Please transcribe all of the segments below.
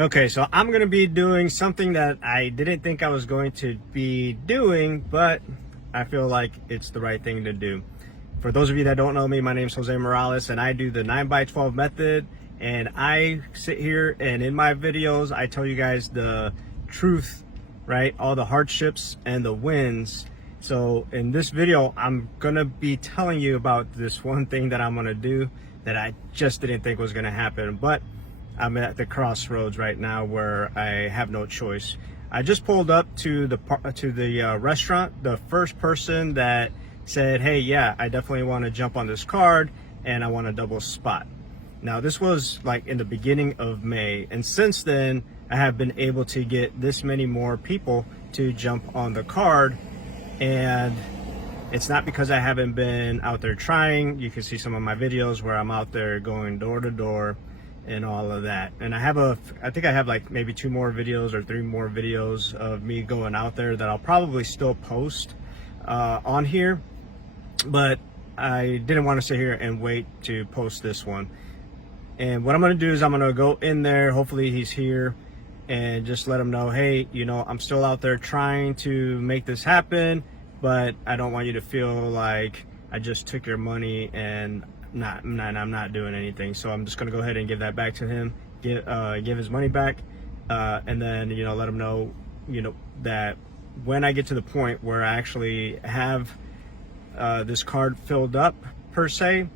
Okay, so I'm going to be doing something that I didn't think I was going to be doing, but I feel like it's the right thing to do. For those of you that don't know me, my name is Jose Morales, and I do the 9x12 method. And I sit here and in my videos, I tell you guys the truth, right? All the hardships and the wins. So in this video, I'm going to be telling you about this one thing that I'm going to do that I just didn't think was going to happen. But I'm at the crossroads right now where I have no choice. I just pulled up to the restaurant. The first person that said, hey, yeah, I definitely want to jump on this card and I want a double spot. Now, this was like in the beginning of May, and since then I have been able to get this many more people to jump on the card. And it's not because I haven't been out there trying. You can see some of my videos where I'm out there going door to door and all of that. And I think I have like maybe 2 more videos or 3 more videos of me going out there that I'll probably still post on here, but I didn't want to sit here and wait to post this one. And what I'm going to do is I'm going to go in there, hopefully he's here, and just let him know, hey, you know, I'm still out there trying to make this happen, but I don't want you to feel like I just took your money and I'm not doing anything. So I'm just going to go ahead and give that back to him, give his money back, and then, you know, let him know, you know, that when I get to the point where I actually have this card filled up per se,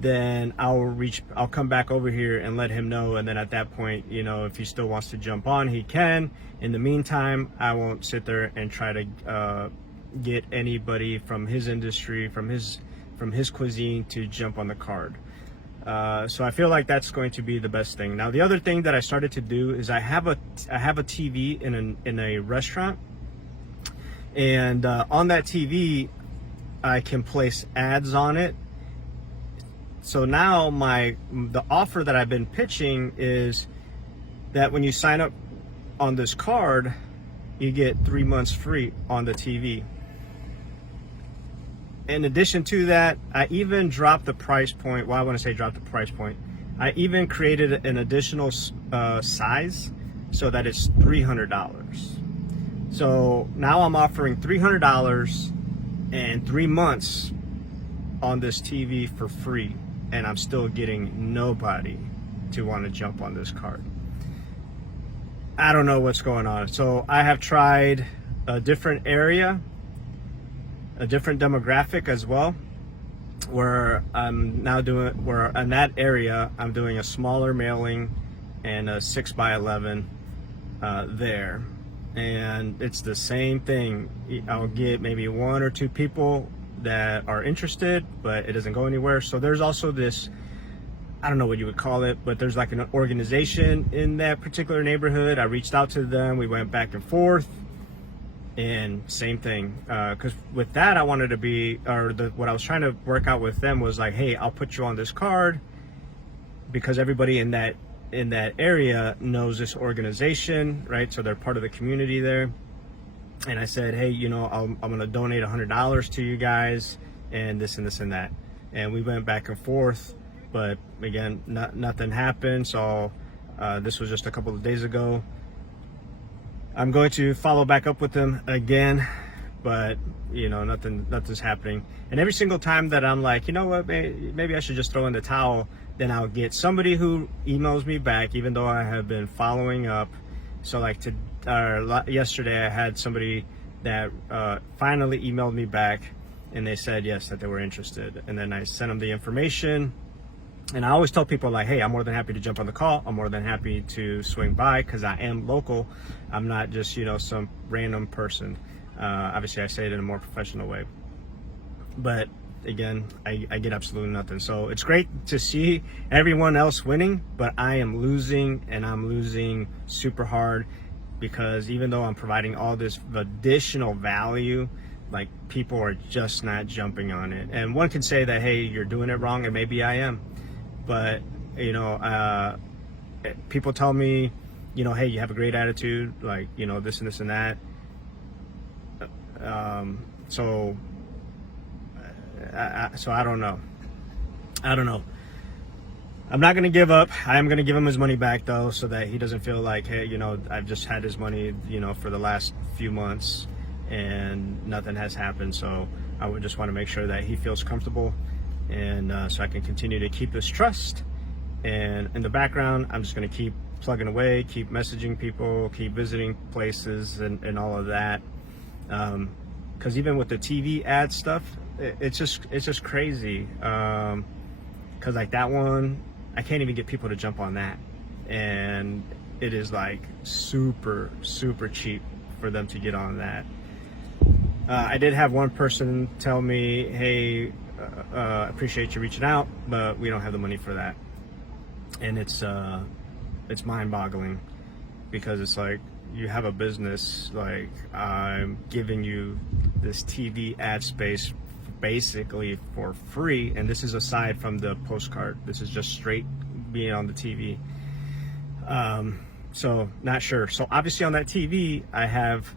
then I'll come back over here and let him know. And then at that point, you know, if he still wants to jump on, he can. In the meantime, I won't sit there and try to get anybody from his industry, from his cuisine to jump on the card. So I feel like that's going to be the best thing. Now, the other thing that I started to do is I have a TV in a restaurant, and on that TV I can place ads on it. So now the offer that I've been pitching is that when you sign up on this card, you get 3 months free on the TV. In addition to that, I even dropped the price point. Well, I want to say drop the price point. I even created an additional size so that it's $300. So now I'm offering $300 and 3 months on this TV for free, and I'm still getting nobody to want to jump on this card. I don't know what's going on. So I have tried a different area, a different demographic as well, where I'm now doing, where in that area I'm doing a smaller mailing and a 6x11 there, and it's the same thing. I'll get maybe 1 or 2 people that are interested, but it doesn't go anywhere. So there's also this, I don't know what you would call it, but there's like an organization in that particular neighborhood. I reached out to them, we went back and forth, and same thing, because with that I wanted to be, what I was trying to work out with them was like, hey, I'll put you on this card because everybody in that area knows this organization, right? So they're part of the community there. And I said, hey, you know, I'm gonna donate $100 to you guys, and this and this and that. And we went back and forth, but again, nothing happened. So this was just a couple of days ago. I'm going to follow back up with them again, but you know, nothing's happening. And every single time that I'm like, you know what, maybe I should just throw in the towel, then I'll get somebody who emails me back, even though I have been following up. So like yesterday I had somebody that finally emailed me back, and they said yes, that they were interested. And then I sent them the information. And I always tell people like, hey, I'm more than happy to jump on the call. I'm more than happy to swing by because I am local. I'm not just, you know, some random person. Obviously I say it in a more professional way, but again, I get absolutely nothing. So it's great to see everyone else winning, but I am losing, and I'm losing super hard, because even though I'm providing all this additional value, like, people are just not jumping on it. And one can say that, hey, you're doing it wrong, and maybe I am, but you know, people tell me, you know, hey, you have a great attitude, like, you know, this and this and that. So I don't know. I'm not going to give up. I am going to give him his money back though, so that he doesn't feel like, hey, you know, I've just had his money, you know, for the last few months and nothing has happened. So I would just want to make sure that he feels comfortable, and so I can continue to keep this trust. And in the background, I'm just going to keep plugging away, keep messaging people, keep visiting places, and all of that. Because even with the TV ad stuff, it's just crazy. Because like that one, I can't even get people to jump on that, and it is like super cheap for them to get on that. I did have one person tell me, hey, appreciate you reaching out, but we don't have the money for that. And it's mind-boggling, because it's like, you have a business, like, I'm giving you this TV ad space basically for free, and this is aside from the postcard. This is just straight being on the TV. So not sure. So obviously on that TV, I have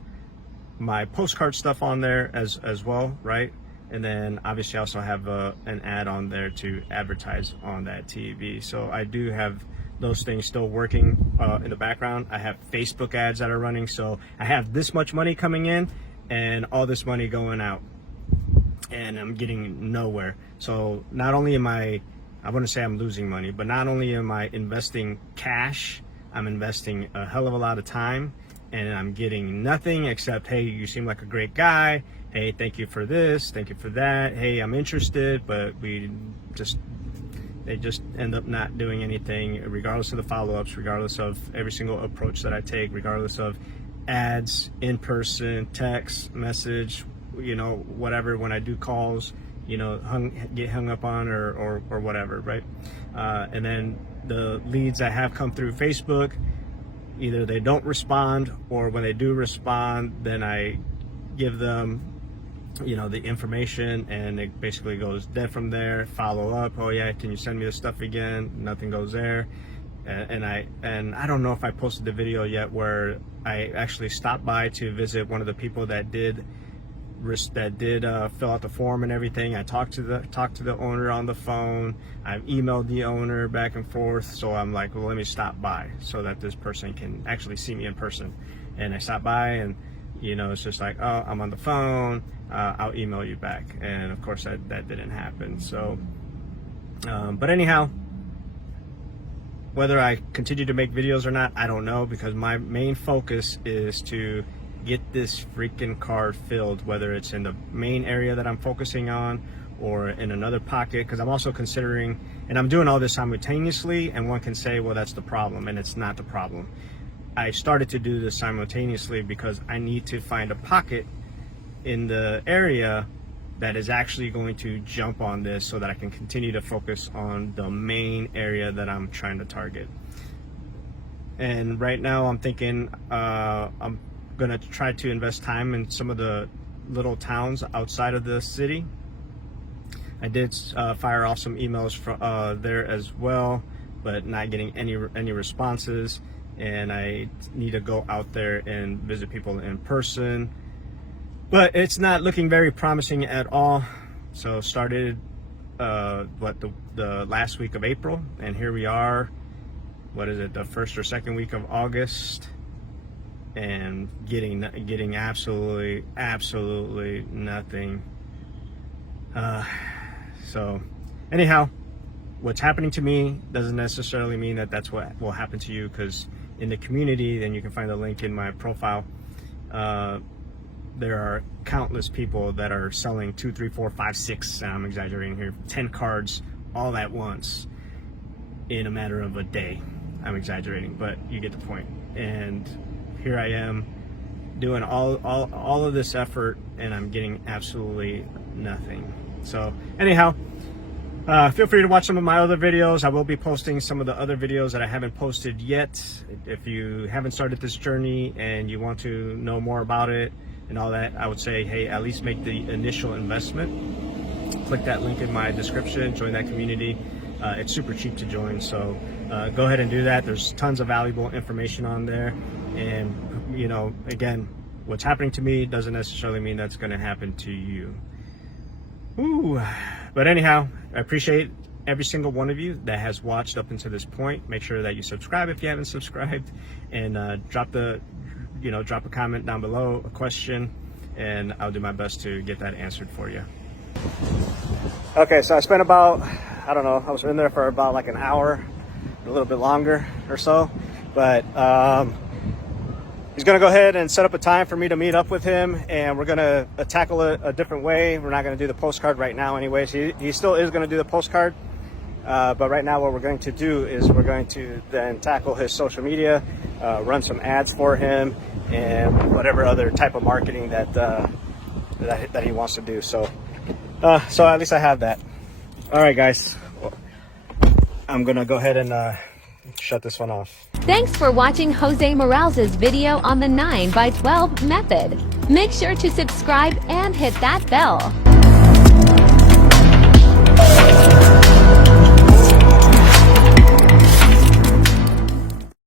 my postcard stuff on there as well, right? And then obviously I also have an ad on there to advertise on that TV. So I do have those things still working in the background. I have Facebook ads that are running. So I have this much money coming in and all this money going out, and I'm getting nowhere. So not only am I wouldn't say I'm losing money, but not only am I investing cash, I'm investing a hell of a lot of time, and I'm getting nothing except, hey, you seem like a great guy. Hey, thank you for this, thank you for that. Hey, I'm interested, but they just end up not doing anything, regardless of the follow-ups, regardless of every single approach that I take, regardless of ads, in-person, text, message, you know, whatever. When I do calls, you know, get hung up on or whatever, right? And then the leads I have come through Facebook, either they don't respond, or when they do respond, then I give them, you know, the information, and it basically goes dead from there. Follow up, oh yeah, can you send me the stuff again? Nothing goes there. And I don't know if I posted the video yet where I actually stopped by to visit one of the people that did fill out the form and everything. I talked to the owner on the phone. I've emailed the owner back and forth. So I'm like, well, let me stop by so that this person can actually see me in person. And I stopped by, and you know, it's just like, oh, I'm on the phone, I'll email you back. And of course that didn't happen. So but anyhow, whether I continue to make videos or not, I don't know, because my main focus is to get this freaking card filled, whether it's in the main area that I'm focusing on or in another pocket. Because I'm also considering, and I'm doing all this simultaneously, and one can say, well, that's the problem, and it's not the problem. I started to do this simultaneously because I need to find a pocket in the area that is actually going to jump on this, so that I can continue to focus on the main area that I'm trying to target. And right now I'm thinking I'm gonna try to invest time in some of the little towns outside of the city. I did fire off some emails from there as well, but not getting any responses. And I need to go out there and visit people in person, but it's not looking very promising at all. So started the last week of April, and here we are, what is it, the first or second week of August, and getting absolutely nothing. So anyhow, what's happening to me doesn't necessarily mean that that's what will happen to you, because in the community, then you can find the link in my profile, there are countless people that are selling 2, 3, 4, 5, 6, I'm exaggerating here, 10 cards all at once in a matter of a day. I'm exaggerating, but you get the point. And here I am doing all of this effort, and I'm getting absolutely nothing. So anyhow, feel free to watch some of my other videos. I will be posting some of the other videos that I haven't posted yet. If you haven't started this journey and you want to know more about it and all that, I would say, hey, at least make the initial investment. Click that link in my description, join that community. It's super cheap to join, so go ahead and do that. There's tons of valuable information on there. And, you know, again, what's happening to me doesn't necessarily mean that's going to happen to you. Ooh. But anyhow, I appreciate every single one of you that has watched up until this point, make sure that you subscribe if you haven't subscribed, and drop a comment down below, a question, and I'll do my best to get that answered for you. Okay, so I spent about, I don't know, I was in there for about like an hour, a little bit longer or so, but he's gonna go ahead and set up a time for me to meet up with him, and we're gonna tackle it a different way. We're not gonna do the postcard right now anyways. He still is gonna do the postcard, but right now what we're going to do is we're going to then tackle his social media, run some ads for him, and whatever other type of marketing that he wants to do. So at least I have that. All right, guys, I'm gonna go ahead and shut this one off. Thanks for watching Jose Morales' video on the 9x12 method. Make sure to subscribe and hit that bell.